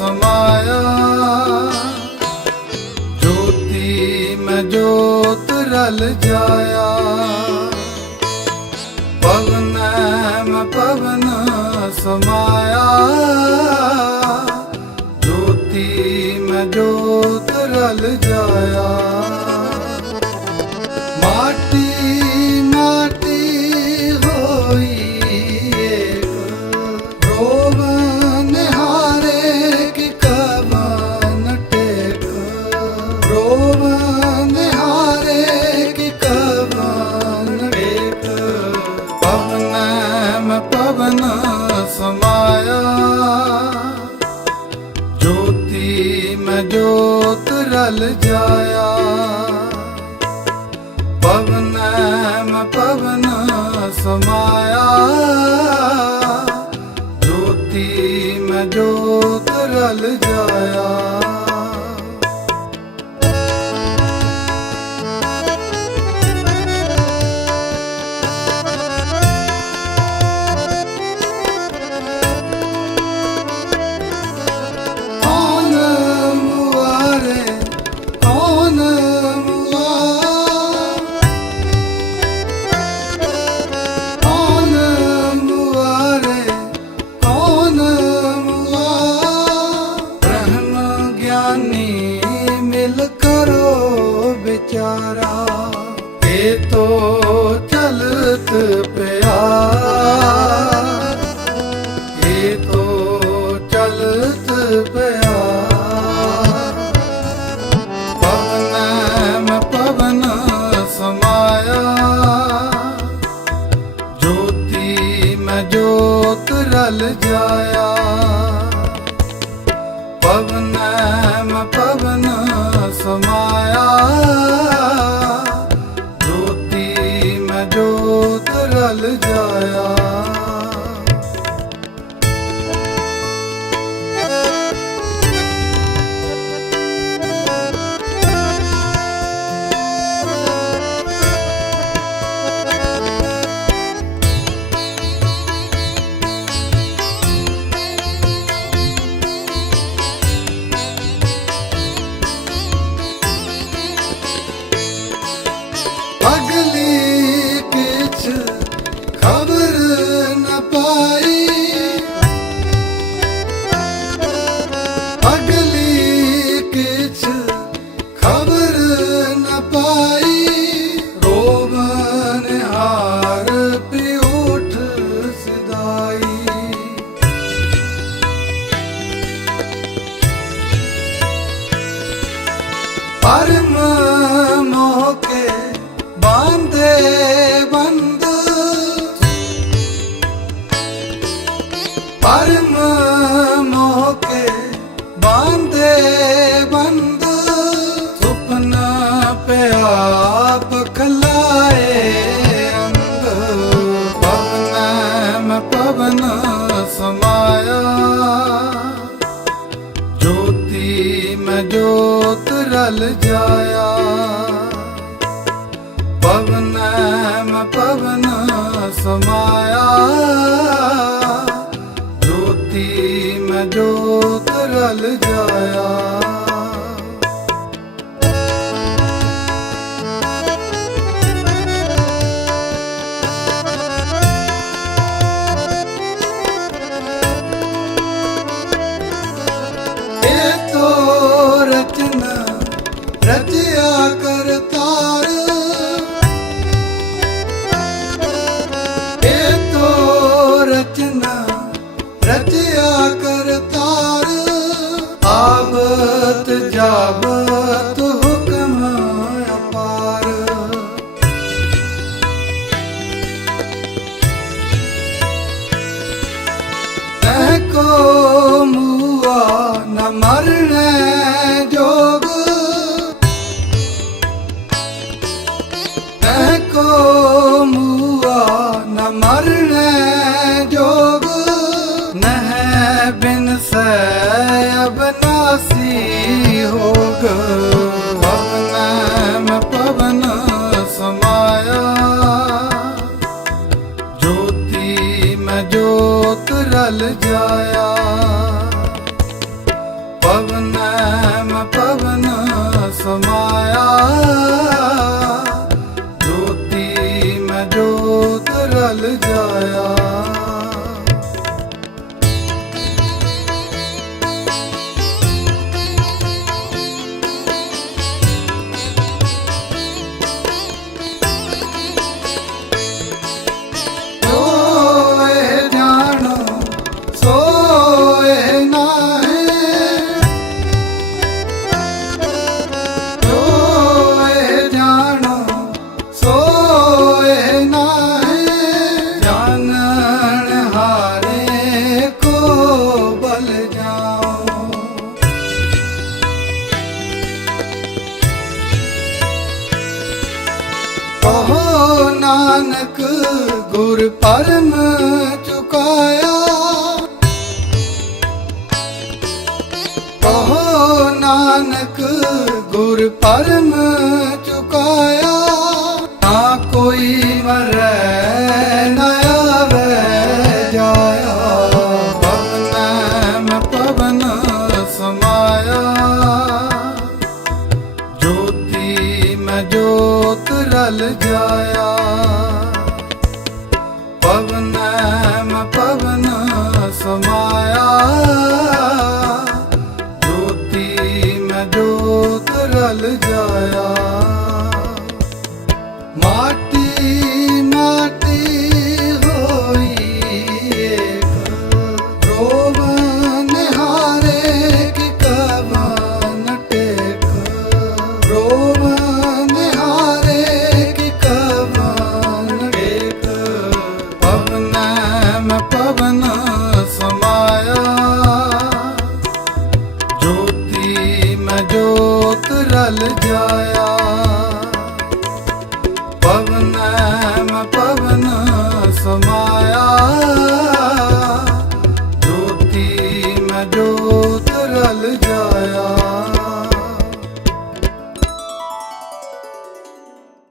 ਸਮਾਇਆ। ਜੋਤੀ, ਮੈਂ ਜੋਤ ਰਲ ਜਾਇਆ। ਪਵਨ ਮੈਂ ਪਵਨ ਸਮਾਇਆ। ਜੋਤੀ, ਮੈਂ ਜੋਤ ਰਲ ਜਾਇਆ। ਜੋਤ ਜਾਇਆ। ਪਵਨ ਮੈਂ ਪਵਨ ਸਮਾਇਆ। ਜੋਤੀ ਮੈਂ ਜੋਤ ਰਲ ਜਾਇਆ। ਜੋਤੀ ਮੈਂ ਜੋਤ ਰਲ ਜਾਇਆ। ਪਰਮ ਮੋਹ ਕੇ ਬਾਂਧੇ ਸੁਪਨਾ ਪਿਆਪ ਖਲਾਏ ਅੰਗ। ਪਵਨ ਮੈਂ ਪਵਨ ਸਮਾਇਆ। ਜੋਤੀ ਮੈਂ ਜੋਤ ਰਲ ਜਾਇਆ। ਪਵਨ ਮੈਂ ਪਵਨ ਸਮਾਇਆ। ਤੈ ਕੋ ਮੂਆ ਨ ਮਰਣੈ ਜੋਗ। ਤੈ ਕੋ ਮੂਆ ਨ ਮਰਣੈ ਜੋਤ ਰਲ ਜਾਇਆ। ਪਵਨ ਮ ਪਵਨ ਸਮਾਇਆ। ਜੋਤੀ ਮ ਜੋਤ ਰਲ ਜਾਇਆ। ਗੁਰ ਪਰਮ ਚੁਕਾਇਆ। ਕਹੋ ਨਾਨਕ ਗੁਰ ਪਰਮ ਚੁਕਾਇਆ। ਨਾ ਕੋਈ ਮਰੈ ಅವನಾ